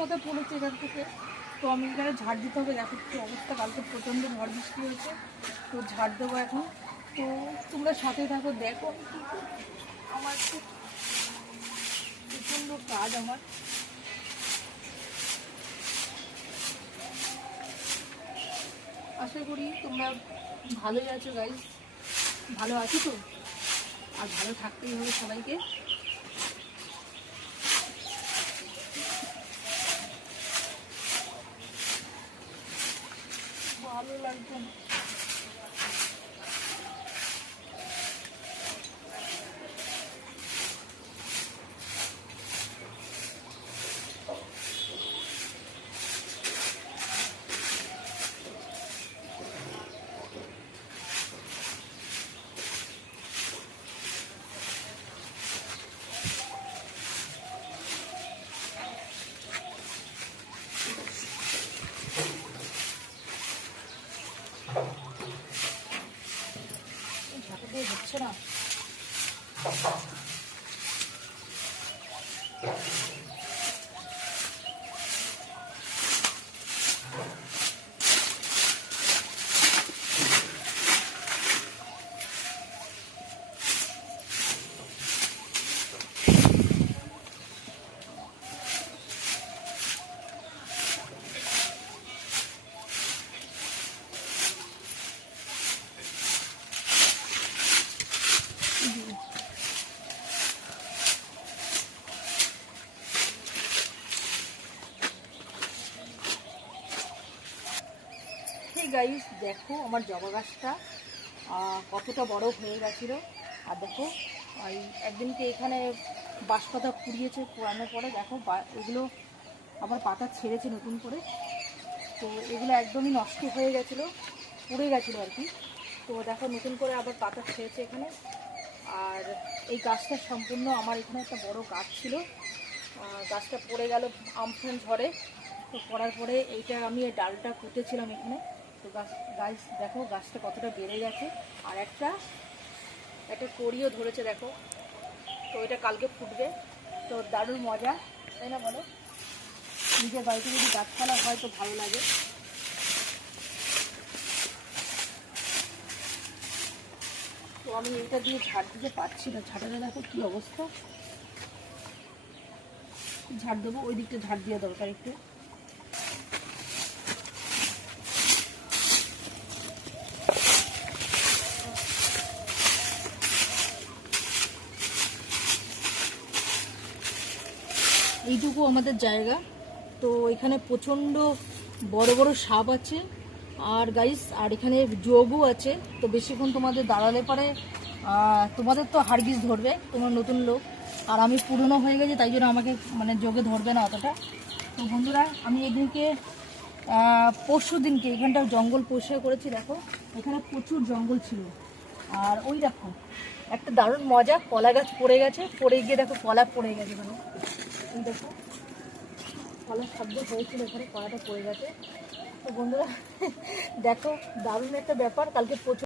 কথা পড়েছে এখান থেকে। তো আমি এখানে ঝাড় দিতে হবে। দেখো কি অবস্থা, কালকে প্রচণ্ড ঝড় বৃষ্টি হয়েছে, তো ঝাড় দেবো এখন। তো তোমরা সাথে থাকো, দেখো আমি কী করি। আমার খুব প্রচণ্ড কাজ আমার। আশা করি তোমরা ভালোই আছো গাইস, ভালো আছো তো, আর ভালো থাকতেই হবে সবাইকে। ভালো লাগছে না। ঝাঁটা দিয়ে হচ্ছে না। গাইস দেখো আমার জবা গাছটা কতটা বড় হয়ে গেছিলো। আর দেখো এই একদিনকে এখানে বাঁশ পাতা কুড়িয়েছে, পোড়ানোর পরে দেখো এগুলো আবার পাতা ছেড়েছে নতুন করে। তো এগুলো একদমই নষ্ট হয়ে গেছিলো, পুড়ে গেছিলো আর কি। তো দেখো নতুন করে আবার পাতা ছেড়েছে এখানে। আর এই গাছটা সম্পূর্ণ আমার এখানে একটা বড় গাছ ছিল, গাছটা পড়ে গেল আমফান ঝড়ে। তো পড়ার পরে এইটা আমি এই ডালটা পুঁতেছিলাম এখানে। তো গাছ দেখো গাছটা কতটা বেড়ে গেছে। আর একটা কড়িও ধরেছে দেখো। তো এটা কালকে ফুটবে, তো দারুণ মজা, তাই না বলো? নিজের বাড়িতে যদি গাছপালা হয় তো ভালো লাগে। তো আমি এটা দিয়ে ঝাড় দিতে পারছি না, ঝাঁটাটা দেখো কী অবস্থা। ঝাড় দেবো, ওই দিকটা ঝাড় দেওয়া দরকার একটু। এইটুকু আমাদের জায়গা, তো এখানে প্রচণ্ড বড় বড় সাপ আছে। আর গাইস আর এখানে যোগও আছে। তো বেশিক্ষণ তোমাদের দাঁড়ালে পরে তোমাদের তো হারগিস ধরবে, তোমার নতুন লোক, আর আমি পুরনো হয়ে গেছি, তাই জন্য আমাকে মানে যোগে ধরবে না অতটা। তো বন্ধুরা আমি এদিনকে পরশু দিনকে এখানটা জঙ্গল পরিষ্কার করেছি। দেখো এখানে প্রচুর জঙ্গল ছিল। আর ওই দেখো একটা দারুণ মজা, কলা গাছ পড়ে গেছে, পড়ে গিয়ে দেখো কলা পড়ে গেছে। মানে এই দেখো কলার শব্দ হয়েছিল, এখানে কলাটা পড়ে গেছে। তো বন্ধুরা দেখো দারুণ একটা ব্যাপার, কালকে প্রচুর